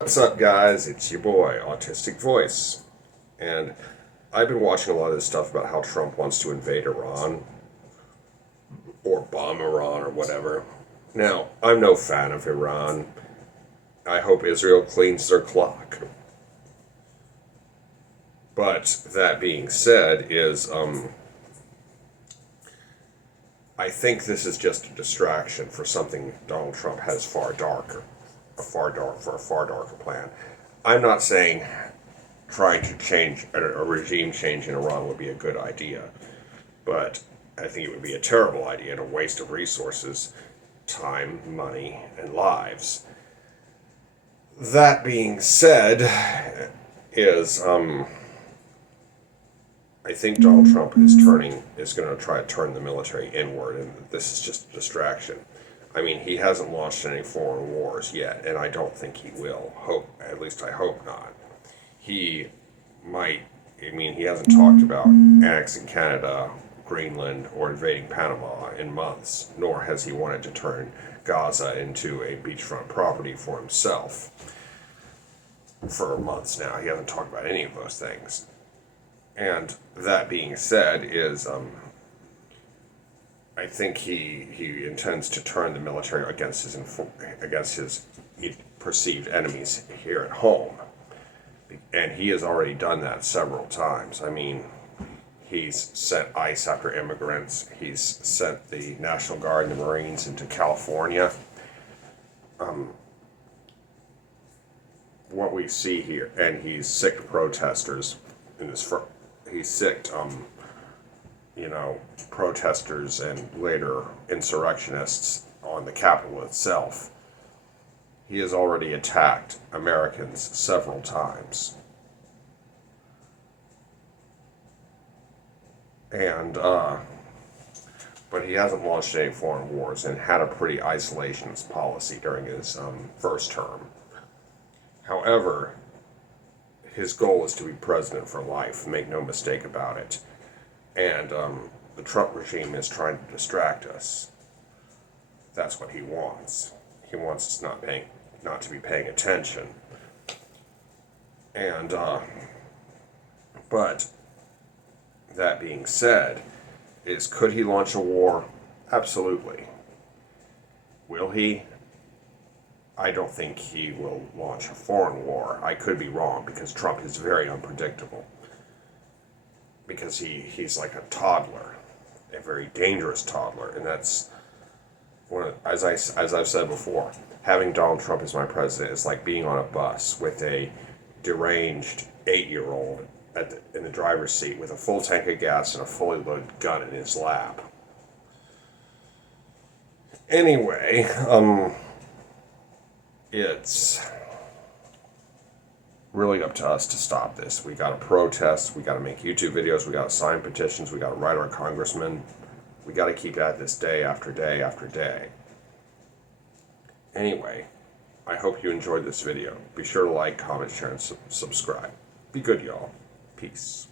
What's up, guys? It's your boy, Autistic Voice. And I've been watching a lot of this stuff about how Trump wants to invade Iran or bomb Iran or whatever. Now, I'm no fan of Iran. I hope Israel cleans their clock. But that being said, I think this is just a distraction for something Donald Trump has far darker, a far darker plan. I'm not saying trying to change a regime change in Iran would be a good idea, but I think it would be a terrible idea and a waste of resources, time, money, and lives. That being said, is I think Donald Trump is going to try to turn the military inward, and this is just a distraction. I mean, he hasn't launched any foreign wars yet, and I don't think he will. At least I hope not. He might. I mean, he hasn't talked about annexing Canada, Greenland, or invading Panama in months, nor has he wanted to turn Gaza into a beachfront property for himself for months now. He hasn't talked about any of those things. And that being said, I think he intends to turn the military against his perceived enemies here at home, and he has already done that several times. I mean, he's sent ICE after immigrants. He's sent the National Guard and the Marines into California. What we see here, and he's sicked protesters in this. He's sicked, protesters and later insurrectionists on the Capitol itself. He has already attacked Americans several times. And, but he hasn't launched any foreign wars and had a pretty isolationist policy during his first term. However, his goal is to be president for life, make no mistake about it. And the Trump regime is trying to distract us. That's what he wants. He wants us not to be paying attention. And but that being said, could he launch a war? Absolutely. Will he? I don't think he will launch a foreign war. I could be wrong because Trump is very unpredictable. Because he's like a toddler, a very dangerous toddler, and that's as I've said before, having Donald Trump as my president is like being on a bus with a deranged 8-year-old in the driver's seat with a full tank of gas and a fully loaded gun in his lap. Anyway, it's really up to us to stop this. We got to protest. We got to make YouTube videos. We got to sign petitions. We got to write our congressmen. We got to keep at this day after day after day. Anyway, I hope you enjoyed this video. Be sure to like, comment, share, and subscribe. Be good, y'all. Peace.